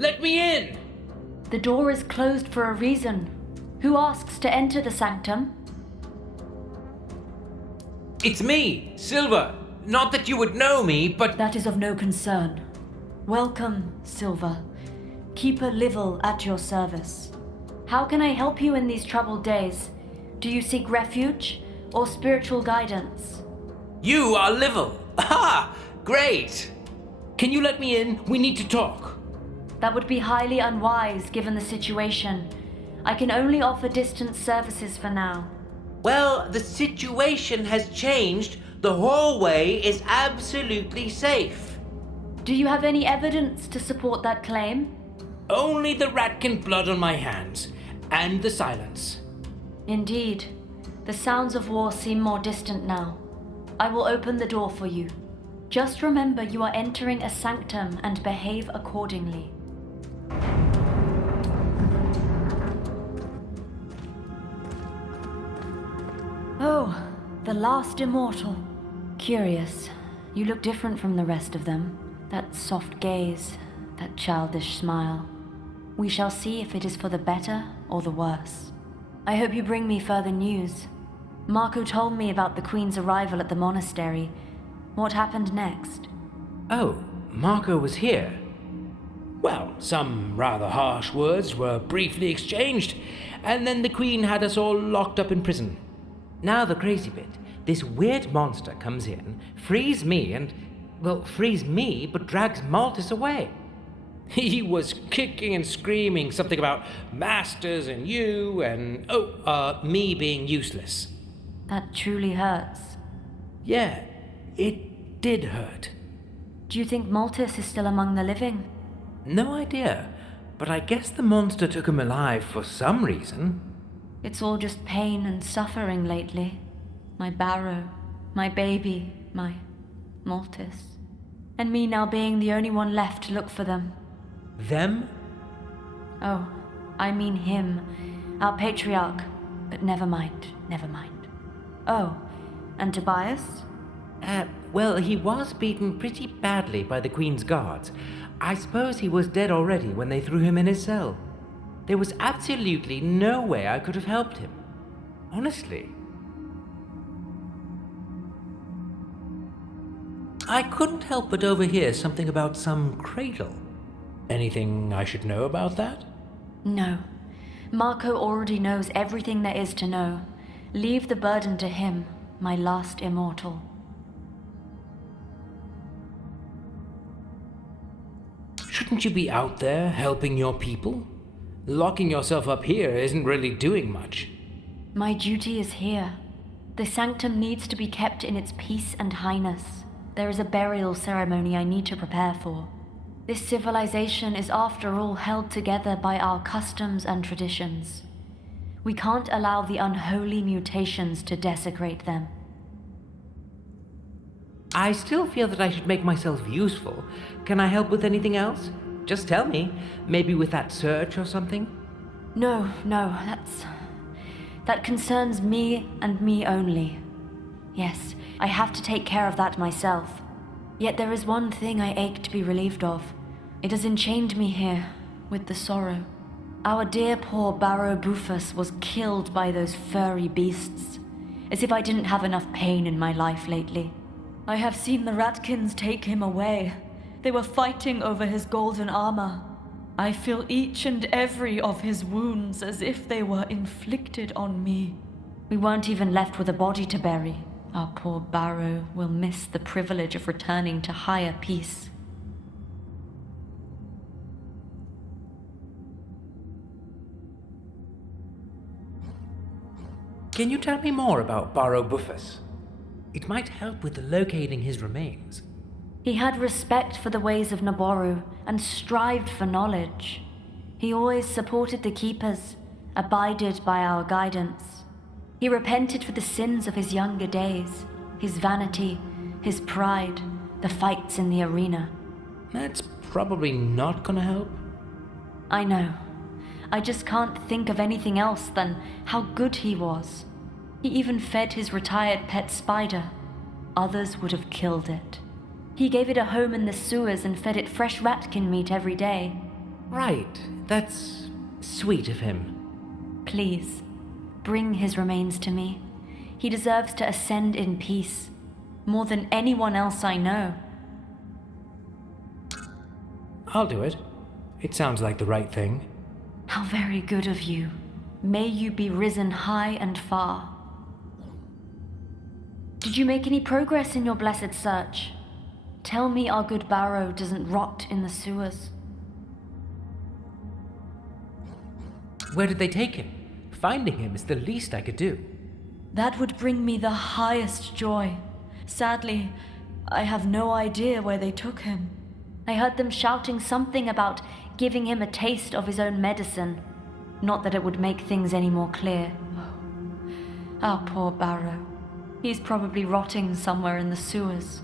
Let me in! The door is closed for a reason. Who asks to enter the sanctum? It's me, Silver. Not that you would know me, but... That is of no concern. Welcome, Silver. Keeper Livel at your service. How can I help you in these troubled days? Do you seek refuge or spiritual guidance? You are Livel. Aha! Great! Can you let me in? We need to talk. That would be highly unwise given the situation. I can only offer distance services for now. Well, the situation has changed. The hallway is absolutely safe. Do you have any evidence to support that claim? Only the ratkin blood on my hands, and the silence. Indeed. The sounds of war seem more distant now. I will open the door for you. Just remember you are entering a sanctum and behave accordingly. Oh, the last immortal. Curious. You look different from the rest of them. That soft gaze, that childish smile. We shall see if it is for the better or the worse. I hope you bring me further news. Marco told me about the Queen's arrival at the monastery. What happened next? Oh, Marco was here. Well, some rather harsh words were briefly exchanged, and then the Queen had us all locked up in prison. Now the crazy bit. This weird monster comes in, frees me but drags Malthus away. He was kicking and screaming something about masters and you and, me being useless. That truly hurts. Yeah, it did hurt. Do you think Malthus is still among the living? No idea, but I guess the monster took him alive for some reason. It's all just pain and suffering lately. My Barrow, my baby, my Malthus. And me now being the only one left to look for them. Them? Oh, I mean him, our patriarch. But never mind. Oh, and Tobias? Well, he was beaten pretty badly by the Queen's guards. I suppose he was dead already when they threw him in his cell. There was absolutely no way I could have helped him. Honestly. I couldn't help but overhear something about some cradle. Anything I should know about that? No. Marco already knows everything there is to know. Leave the burden to him, my last immortal. Shouldn't you be out there helping your people? Locking yourself up here isn't really doing much. My duty is here. The sanctum needs to be kept in its peace and highness. There is a burial ceremony I need to prepare for. This civilization is after all held together by our customs and traditions. We can't allow the unholy mutations to desecrate them. I still feel that I should make myself useful. Can I help with anything else? Just tell me. Maybe with that search or something? No, that concerns me and me only. Yes, I have to take care of that myself. Yet there is one thing I ache to be relieved of. It has enchained me here, with the sorrow. Our dear poor Barrow Bufus was killed by those furry beasts, as if I didn't have enough pain in my life lately. I have seen the Ratkins take him away. They were fighting over his golden armor. I feel each and every of his wounds as if they were inflicted on me. We weren't even left with a body to bury. Our poor Barrow will miss the privilege of returning to higher peace. Can you tell me more about Barrow Bufus? It might help with locating his remains. He had respect for the ways of Naboru and strived for knowledge. He always supported the keepers, abided by our guidance. He repented for the sins of his younger days, his vanity, his pride, the fights in the arena. That's probably not gonna help. I know. I just can't think of anything else than how good he was. He even fed his retired pet spider. Others would have killed it. He gave it a home in the sewers and fed it fresh ratkin meat every day. Right, that's sweet of him. Please, bring his remains to me. He deserves to ascend in peace, more than anyone else I know. I'll do it. It sounds like the right thing. How very good of you. May you be risen high and far. Did you make any progress in your blessed search? Tell me our good Barrow doesn't rot in the sewers. Where did they take him? Finding him is the least I could do. That would bring me the highest joy. Sadly, I have no idea where they took him. I heard them shouting something about giving him a taste of his own medicine. Not that it would make things any more clear. Oh, our poor Barrow. He's probably rotting somewhere in the sewers.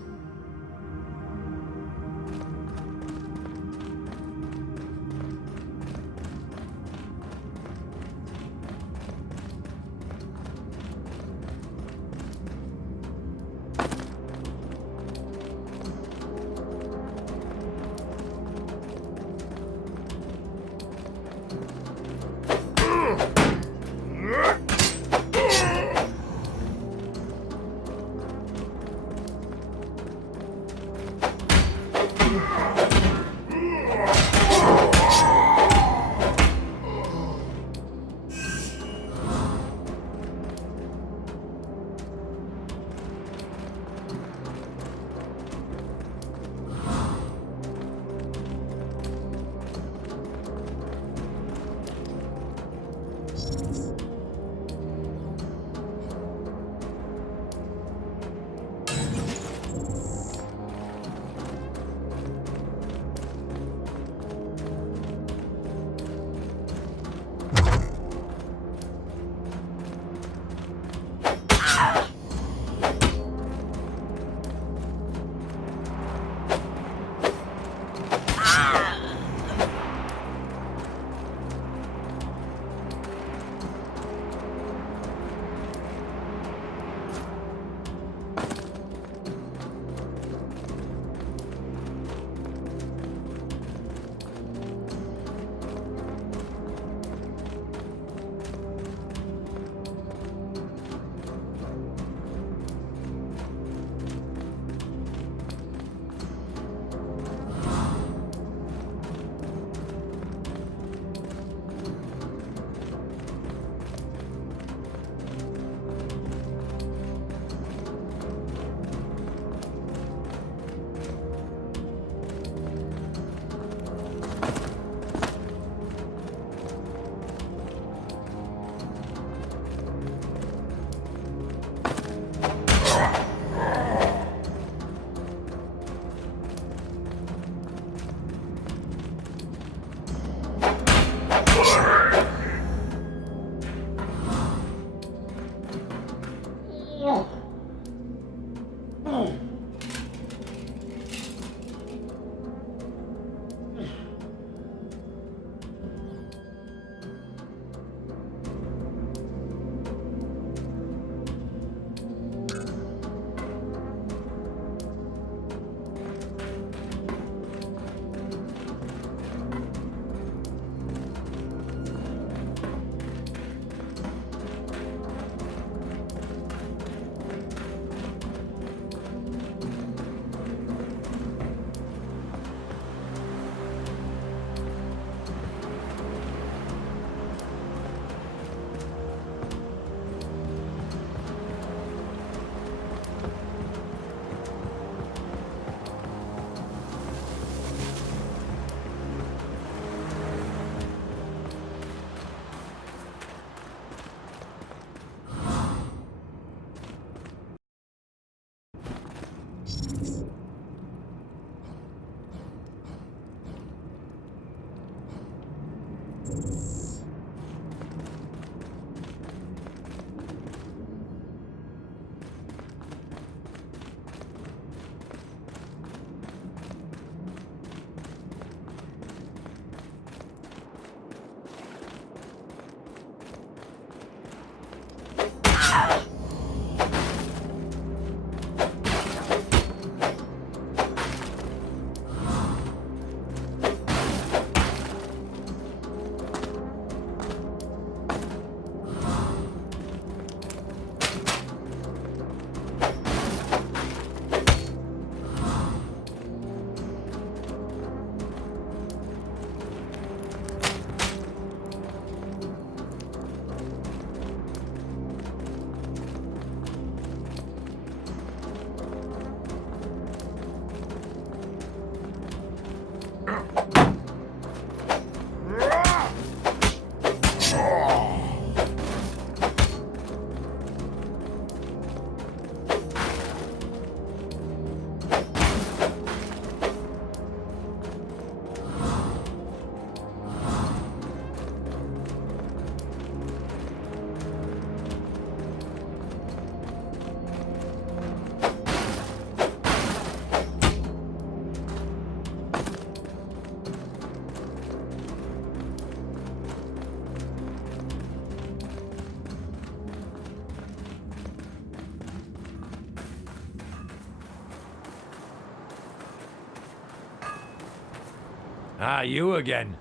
Ah, you again.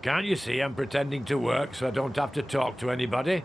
Can't you see I'm pretending to work so I don't have to talk to anybody?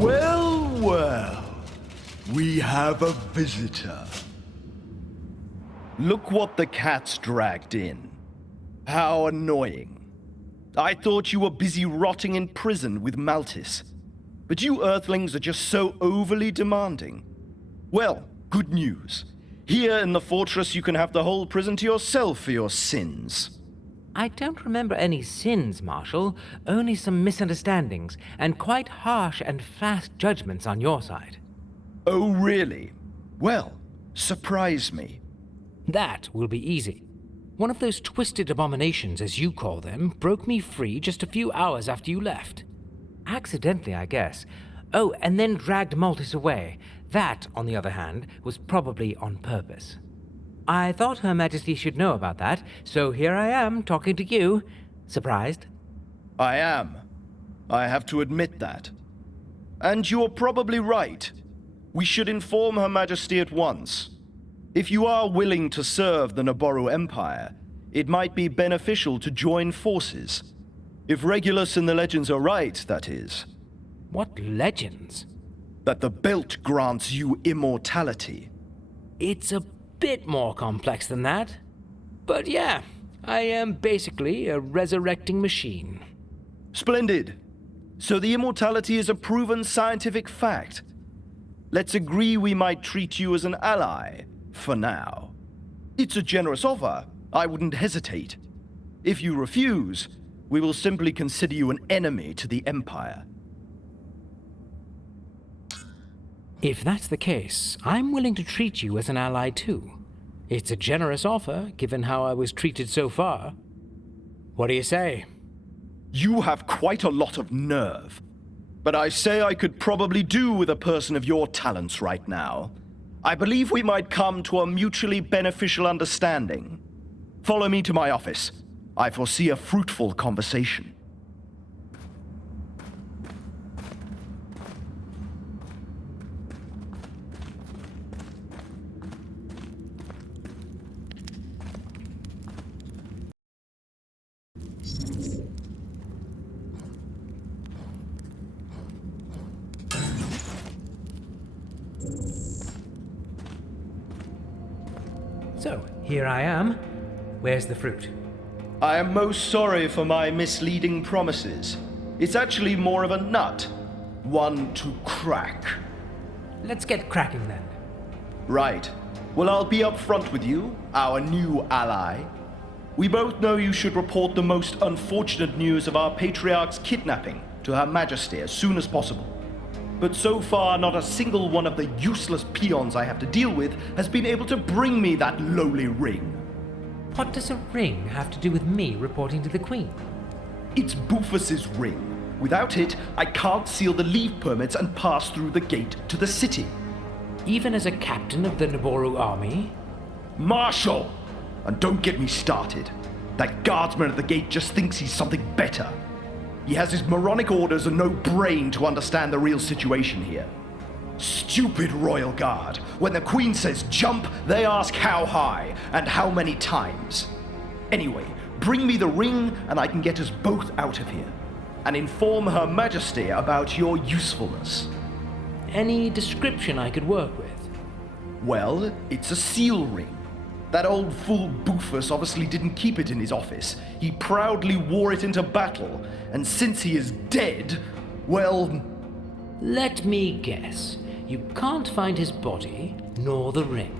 Well, well, we have a visitor. Look what the cat's dragged in. How annoying. I thought you were busy rotting in prison with Maltis. But you Earthlings are just so overly demanding. Well, good news. Here in the fortress you can have the whole prison to yourself for your sins. I don't remember any sins, Marshal, only some misunderstandings, and quite harsh and fast judgments on your side. Oh, really? Well, surprise me. That will be easy. One of those twisted abominations, as you call them, broke me free just a few hours after you left. Accidentally, I guess. Oh, and then dragged Maltis away. That, on the other hand, was probably on purpose. I thought Her Majesty should know about that, so here I am, talking to you. Surprised? I am. I have to admit that. And you're probably right. We should inform Her Majesty at once. If you are willing to serve the Naboru Empire, it might be beneficial to join forces. If Regulus and the legends are right, that is. What legends? That the belt grants you immortality. It's a bit more complex than that. But yeah, I am basically a resurrecting machine. Splendid. So the immortality is a proven scientific fact. Let's agree we might treat you as an ally, for now. It's a generous offer. I wouldn't hesitate. If you refuse, we will simply consider you an enemy to the Empire. If that's the case, I'm willing to treat you as an ally too. It's a generous offer, given how I was treated so far. What do you say? You have quite a lot of nerve. But I say I could probably do with a person of your talents right now. I believe we might come to a mutually beneficial understanding. Follow me to my office. I foresee a fruitful conversation. So, here I am. Where's the fruit? I am most sorry for my misleading promises. It's actually more of a nut. One to crack. Let's get cracking then. Right. Well, I'll be up front with you, our new ally. We both know you should report the most unfortunate news of our Patriarch's kidnapping to Her Majesty as soon as possible. But so far, not a single one of the useless peons I have to deal with has been able to bring me that lowly ring. What does a ring have to do with me reporting to the Queen? It's Bufus's ring. Without it, I can't seal the leave permits and pass through the gate to the city. Even as a captain of the Naboru army? Marshal! And don't get me started. That guardsman at the gate just thinks he's something better. He has his moronic orders and no brain to understand the real situation here. Stupid royal guard. When the Queen says jump, they ask how high and how many times. Anyway, bring me the ring and I can get us both out of here. And inform Her Majesty about your usefulness. Any description I could work with? Well, it's a seal ring. That old fool Bufus obviously didn't keep it in his office. He proudly wore it into battle, and since he is dead, well... Let me guess. You can't find his body, nor the ring.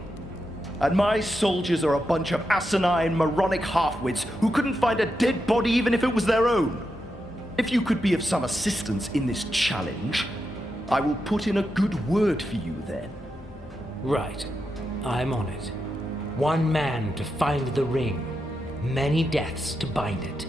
And my soldiers are a bunch of asinine, moronic halfwits who couldn't find a dead body even if it was their own. If you could be of some assistance in this challenge, I will put in a good word for you then. Right. I'm on it. One man to find the ring. Many deaths to bind it.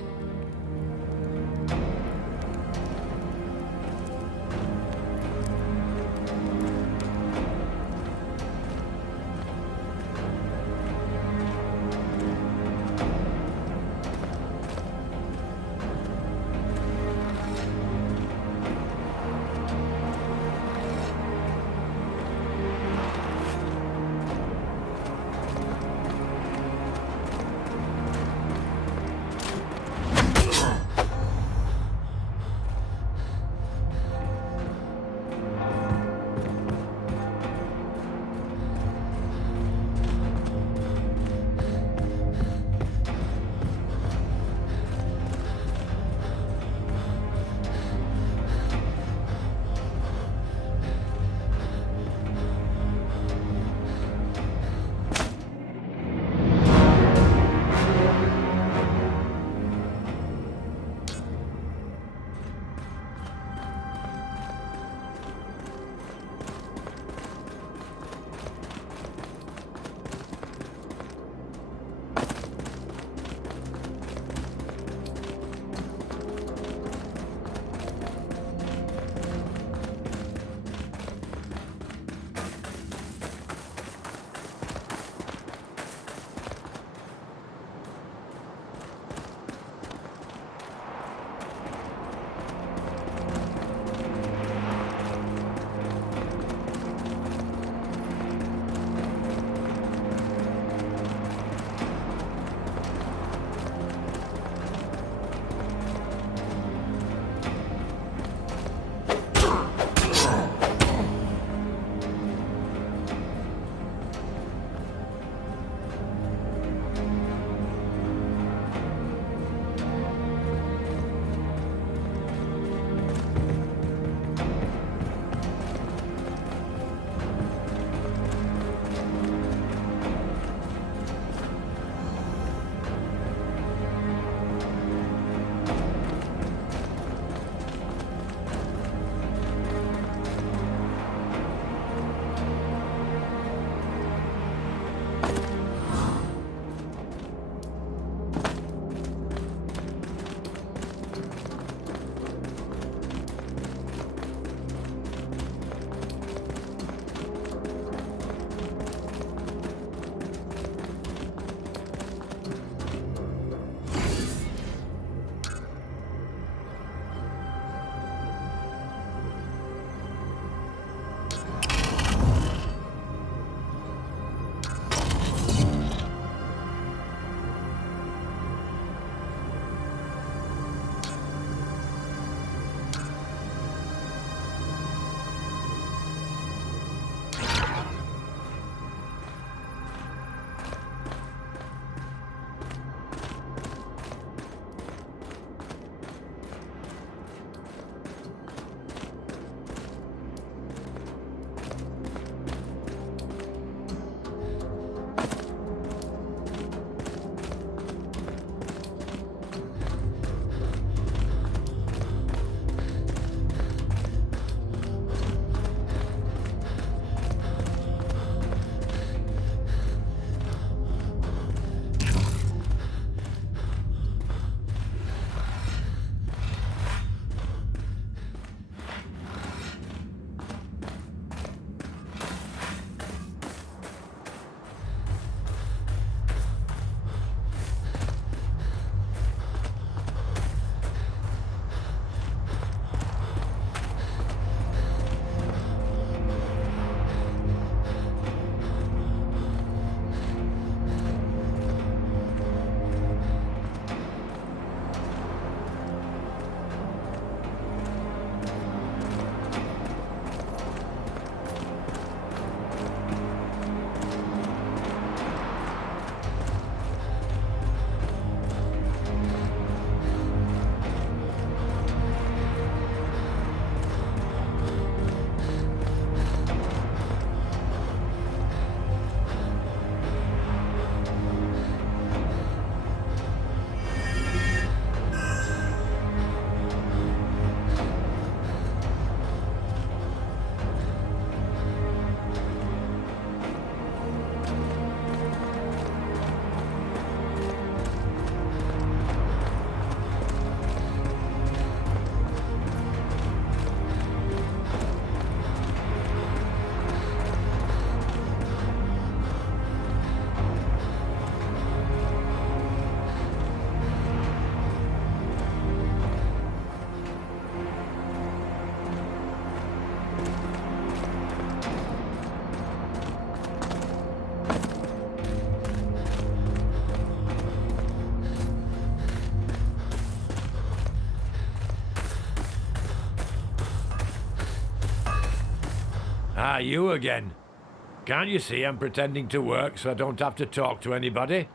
Ah, you again. Can't you see I'm pretending to work so I don't have to talk to anybody?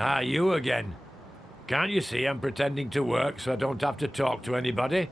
Ah, you again. Can't you see I'm pretending to work so I don't have to talk to anybody?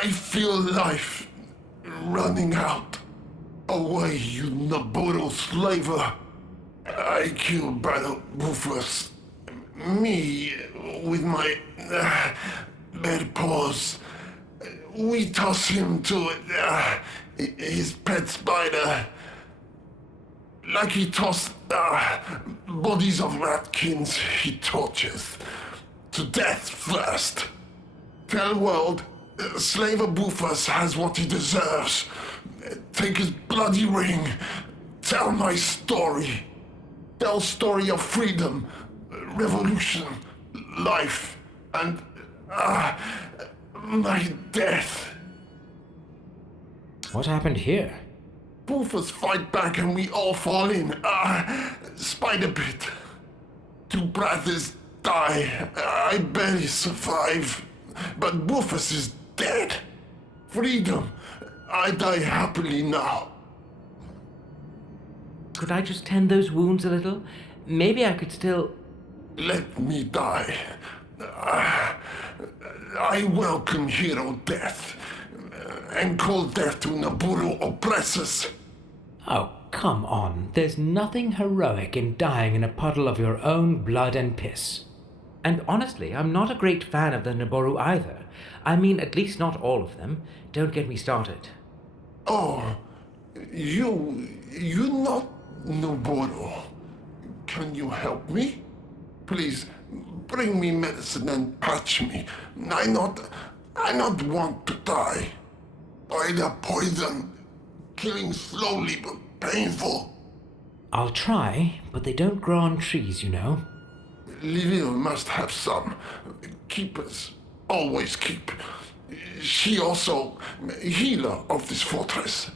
I feel life running out. Away, you Naboto slaver. I killed Battle Rufus. Me, with my bad paws. We toss him to his pet spider. Like he tossed bodies of ratkins he tortures. To death first. Tell world, Slaver Bufus has what he deserves. Take his bloody ring. Tell my story. Tell story of freedom, revolution, life, and my death. What happened here? Bufus fight back and we all fall in. Spider pit. Two brothers die. I barely survive. But Bufus is dead. Freedom. I die happily now. Could I just tend those wounds a little? Maybe I could still... Let me die. I welcome hero death. And call death to Naburu oppressors. Oh, come on. There's nothing heroic in dying in a puddle of your own blood and piss. And honestly, I'm not a great fan of the Naboru either. I mean, at least not all of them. Don't get me started. Oh, you not Noboru. Can you help me? Please, bring me medicine and patch me. I not want to die. By the poison, killing slowly but painful. I'll try, but they don't grow on trees, you know. Lilil must have some. Keepers always keep. She also healer of this fortress.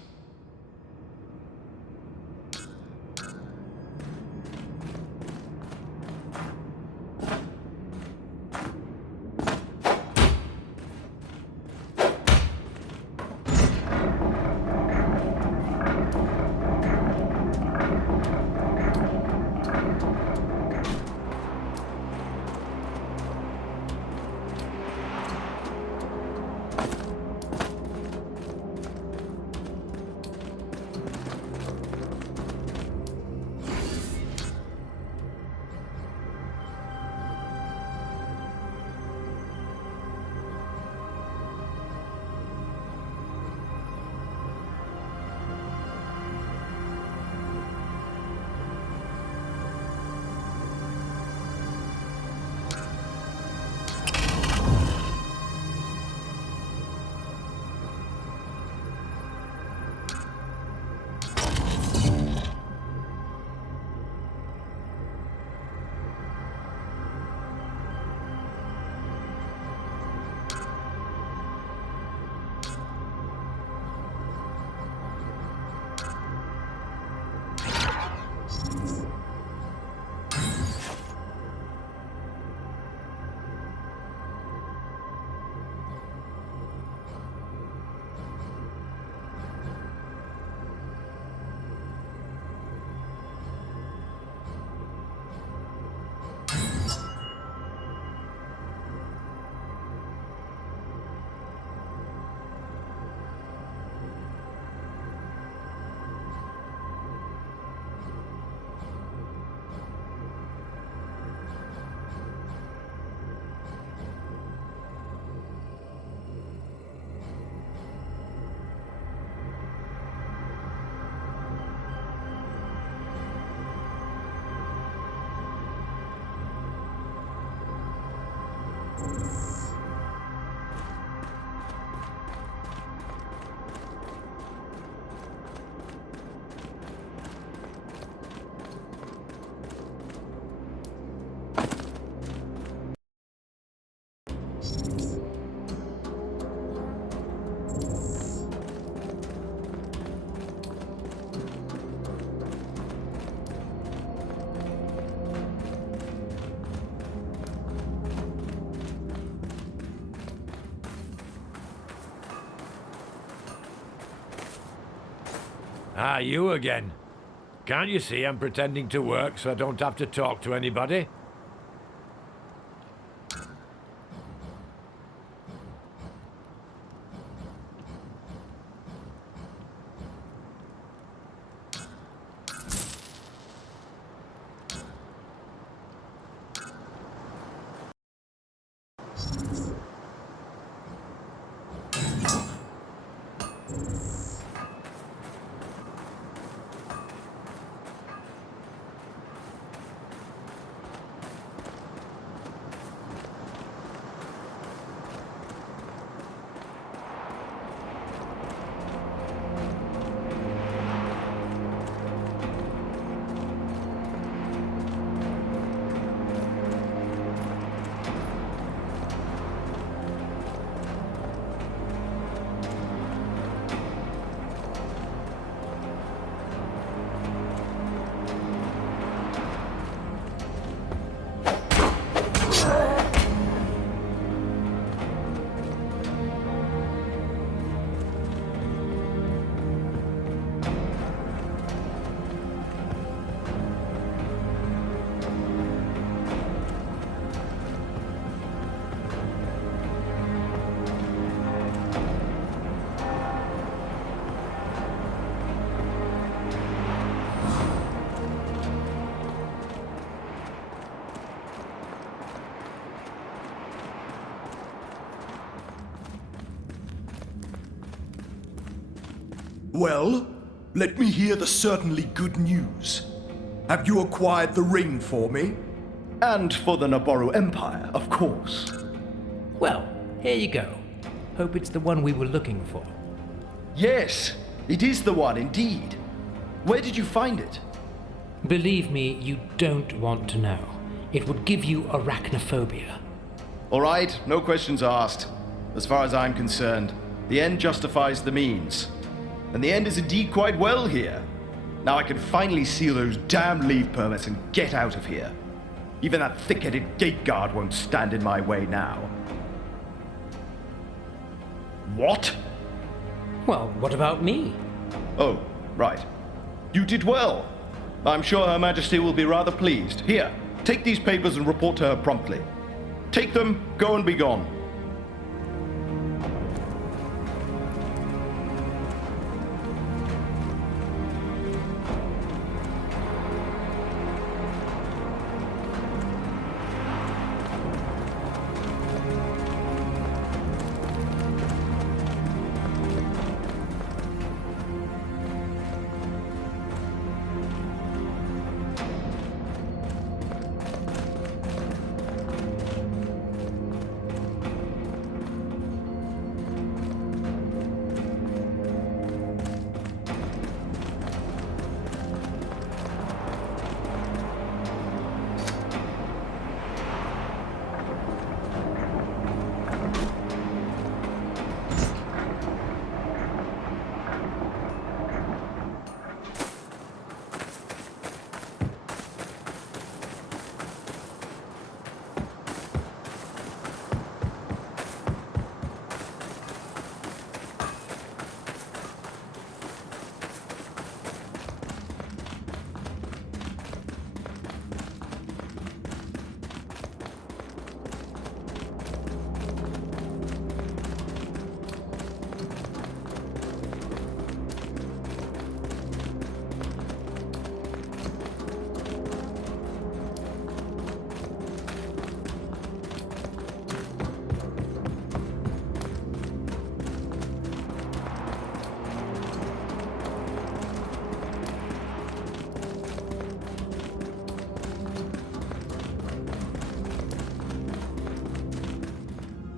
Ah, you again. Can't you see I'm pretending to work so I don't have to talk to anybody? Well, let me hear the certainly good news. Have you acquired the ring for me? And for the Naboru Empire, of course. Well, here you go. Hope it's the one we were looking for. Yes, it is the one indeed. Where did you find it? Believe me, you don't want to know. It would give you arachnophobia. All right, no questions asked. As far as I'm concerned, the end justifies the means. And the end is indeed quite well here. Now I can finally seal those damn leave permits and get out of here. Even that thick-headed gate guard won't stand in my way now. What? Well, what about me? Oh, right. You did well. I'm sure Her Majesty will be rather pleased. Here, take these papers and report to her promptly. Take them, go and be gone.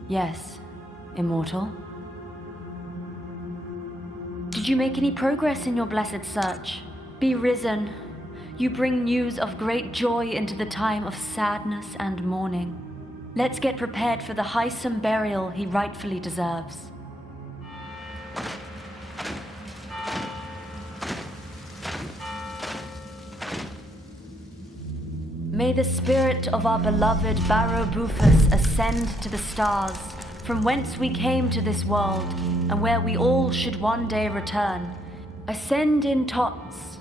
Yes, Immortal. Did you make any progress in your blessed search? Be risen. You bring news of great joy into the time of sadness and mourning. Let's get prepared for the highsome burial he rightfully deserves. May the spirit of our beloved Barrow Bufus ascend to the stars, from whence we came to this world, and where we all should one day return. Ascend in tots.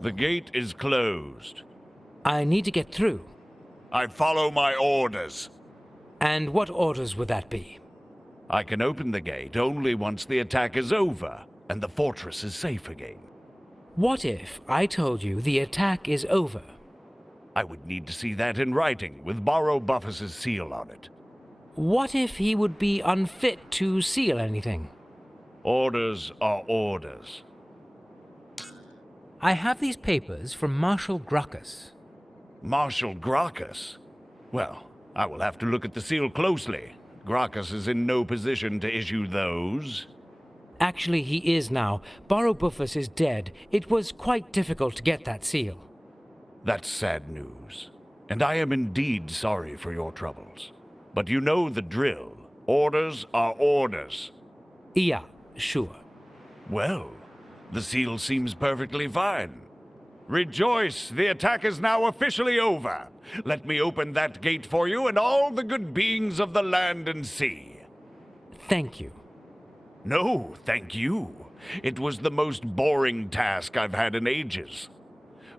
The gate is closed. I need to get through. I follow my orders. And what orders would that be? I can open the gate only once the attack is over. and the fortress is safe again. What if I told you the attack is over? I would need to see that in writing, with Barrow Buffus's seal on it. What if he would be unfit to seal anything? Orders are orders. I have these papers from Marshal Gracchus. Marshal Gracchus? Well, I will have to look at the seal closely. Gracchus is in no position to issue those. Actually, he is now. Barrow Buffus is dead. It was quite difficult to get that seal. That's sad news, and I am indeed sorry for your troubles. But you know the drill. Orders are orders. Yeah, sure. Well, the seal seems perfectly fine. Rejoice, the attack is now officially over. Let me open that gate for you and all the good beings of the land and sea. Thank you. No, thank you. It was the most boring task I've had in ages.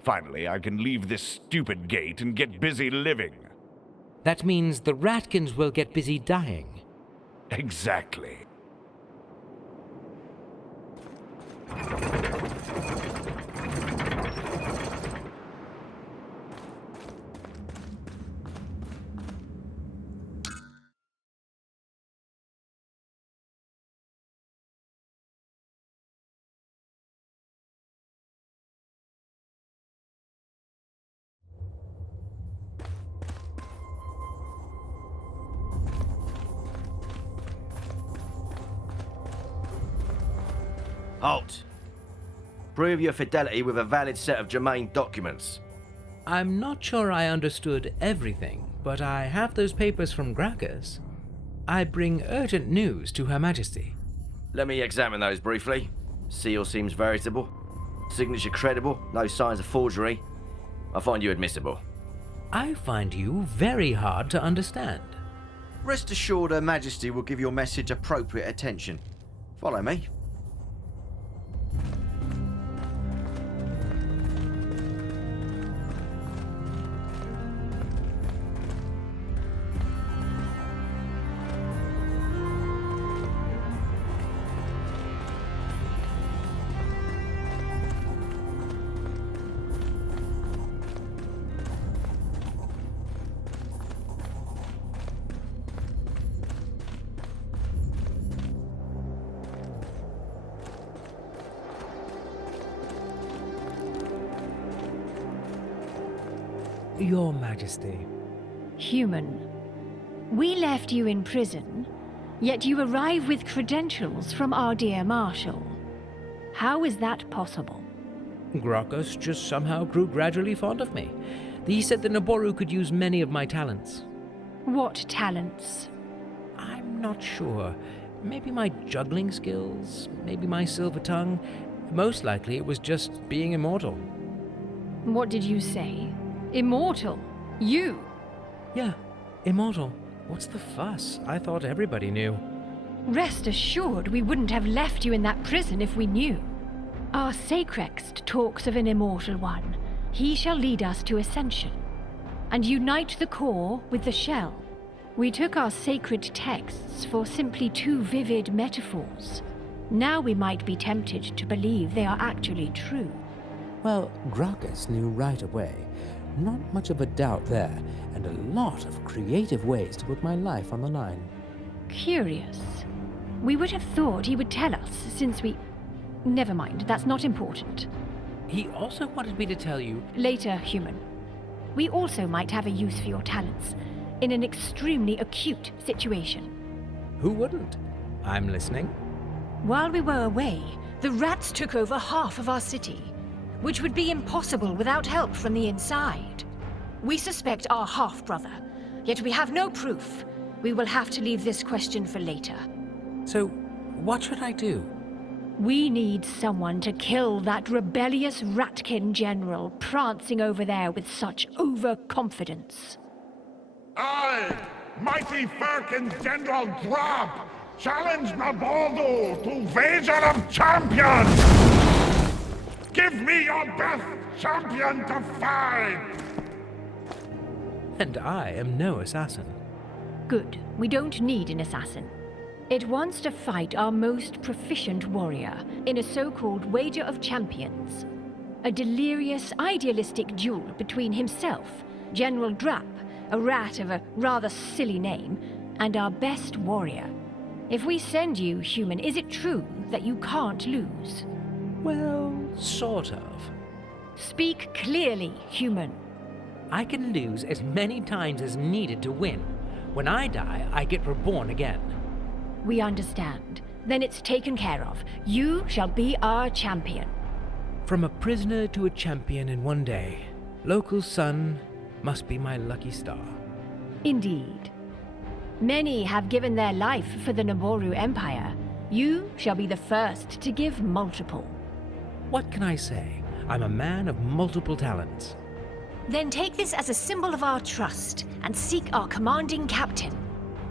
Finally, I can leave this stupid gate and get busy living. That means the Ratkins will get busy dying. Exactly. Halt! Prove your fidelity with a valid set of germane documents. I'm not sure I understood everything, but I have those papers from Gracchus. I bring urgent news to Her Majesty. Let me examine those briefly. Seal seems veritable. Signature credible, no signs of forgery. I find you admissible. I find you very hard to understand. Rest assured Her Majesty will give your message appropriate attention. Follow me. Your Majesty. Human. We left you in prison, yet you arrive with credentials from our dear Marshal. How is that possible? Gracchus just somehow grew gradually fond of me. He said the Naboru could use many of my talents. What talents? I'm not sure. Maybe my juggling skills, maybe my silver tongue. Most likely it was just being immortal. What did you say? Immortal? You? Yeah, immortal. What's the fuss? I thought everybody knew. Rest assured we wouldn't have left you in that prison if we knew. Our Sacrext talks of an immortal one. He shall lead us to ascension, and unite the core with the shell. We took our sacred texts for simply too vivid metaphors. Now we might be tempted to believe they are actually true. Well, Gracchus knew right away. Not much of a doubt there, and a lot of creative ways to put my life on the line. Curious. We would have thought he would tell us, since we... Never mind, that's not important. He also wanted me to tell you... Later, human. We also might have a use for your talents, in an extremely acute situation. Who wouldn't? I'm listening. While we were away, the rats took over half of our city, which would be impossible without help from the inside. We suspect our half-brother, yet we have no proof. We will have to leave this question for later. So, what should I do? We need someone to kill that rebellious Ratkin general prancing over there with such overconfidence. I, mighty Firkin General Drab, challenge Nabaldo to wager of champions! Give me your best champion to fight! And I am no assassin. Good. We don't need an assassin. It wants to fight our most proficient warrior in a so-called wager of champions. A delirious, idealistic duel between himself, General Drapp, a rat of a rather silly name, and our best warrior. If we send you, human, is it true that you can't lose? Well, sort of. Speak clearly, human. I can lose as many times as needed to win. When I die, I get reborn again. We understand. Then it's taken care of. You shall be our champion. From a prisoner to a champion in one day, local sun must be my lucky star. Indeed. Many have given their life for the Naboru Empire. You shall be the first to give multiple. What can I say? I'm a man of multiple talents. Then take this as a symbol of our trust and seek our commanding captain.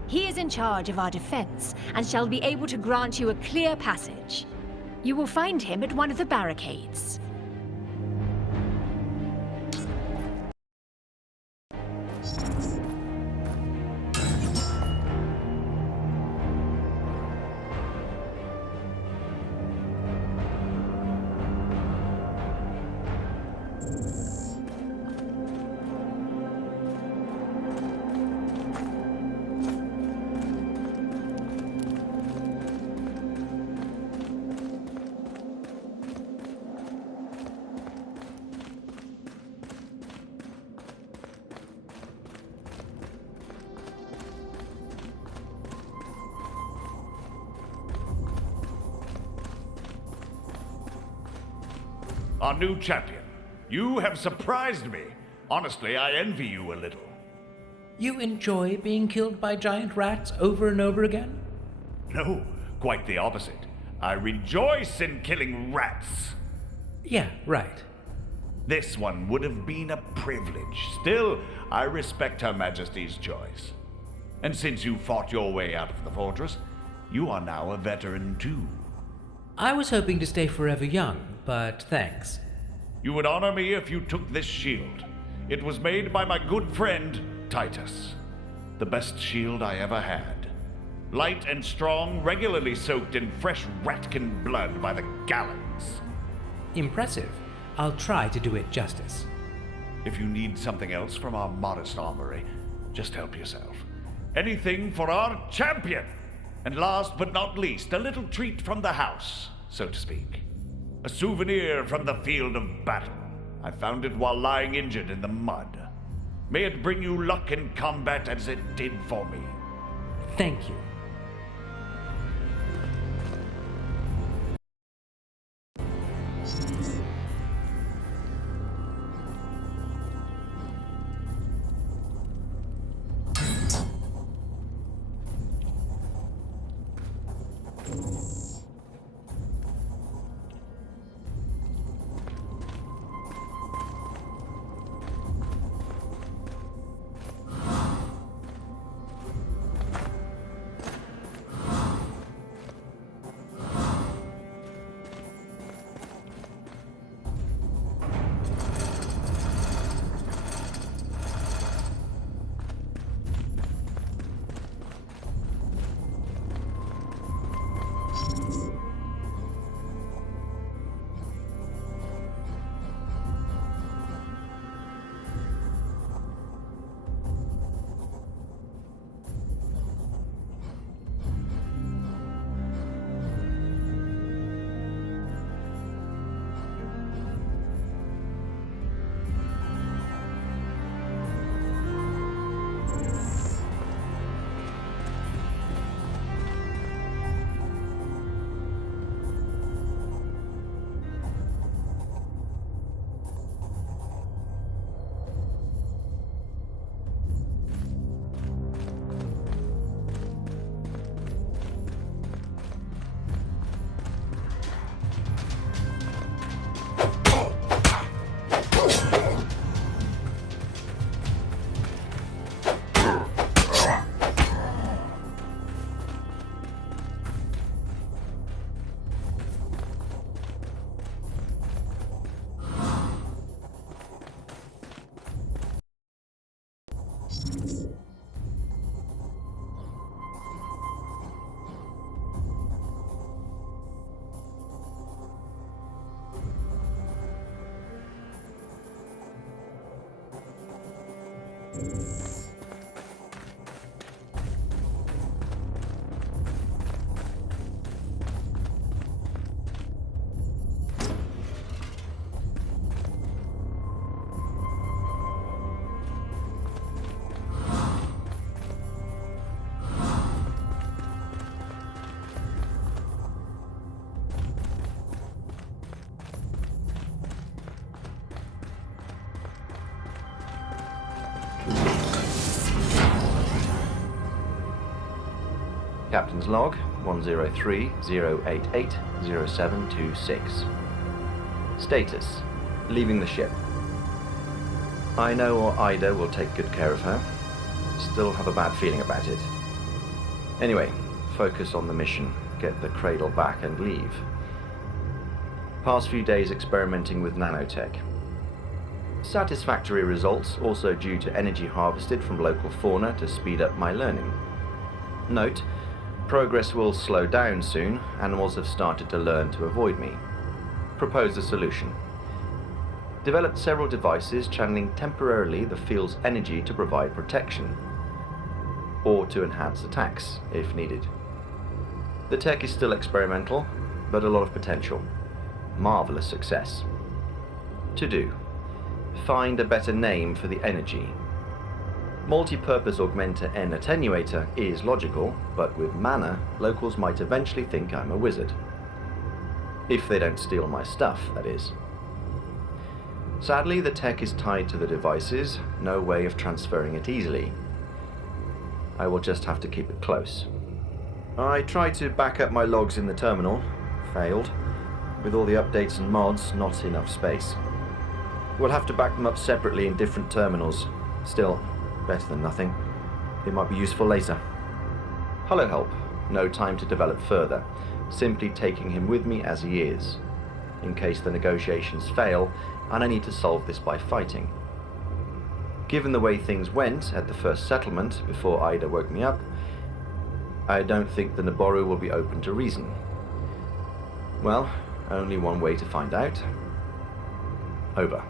He is in charge of our defense and shall be able to grant you a clear passage. You will find him at one of the barricades. Our new champion. You have surprised me. Honestly, I envy you a little. You enjoy being killed by giant rats over and over again? No, quite the opposite. I rejoice in killing rats. Yeah, right. This one would have been a privilege. Still, I respect Her Majesty's choice. And since you fought your way out of the fortress, you are now a veteran too. I was hoping to stay forever young, but thanks. You would honor me if you took this shield. It was made by my good friend, Titus. The best shield I ever had. Light and strong, regularly soaked in fresh ratkin blood by the gallons. Impressive. I'll try to do it justice. If you need something else from our modest armory, just help yourself. Anything for our champion! And last but not least, a little treat from the house, so to speak. A souvenir from the field of battle. I found it while lying injured in the mud. May it bring you luck in combat as it did for me. Thank you. Captain's log 103-088-0726. Status: leaving the ship. I know Ida will take good care of her. Still have a bad feeling about it. Anyway, focus on the mission, get the cradle back and leave. Past few days experimenting with nanotech. Satisfactory results, also due to energy harvested from local fauna to speed up my learning. Note: progress will slow down soon. Animals have started to learn to avoid me. Propose a solution. Developed several devices channeling temporarily the field's energy to provide protection, or to enhance attacks, if needed. The tech is still experimental, but a lot of potential. Marvelous success. To do: find a better name for the energy. Multi-purpose augmenter and attenuator is logical, but with mana, locals might eventually think I'm a wizard. If they don't steal my stuff, that is. Sadly, the tech is tied to the devices, no way of transferring it easily. I will just have to keep it close. I tried to back up my logs in the terminal. Failed. With all the updates and mods, not enough space. We'll have to back them up separately in different terminals. Still, better than nothing. It might be useful later. Hello help. No time to develop further. Simply taking him with me as he is, in case the negotiations fail and I need to solve this by fighting. Given the way things went at the first settlement before Ida woke me up, I don't think the Naboru will be open to reason. Well, only one way to find out. Over.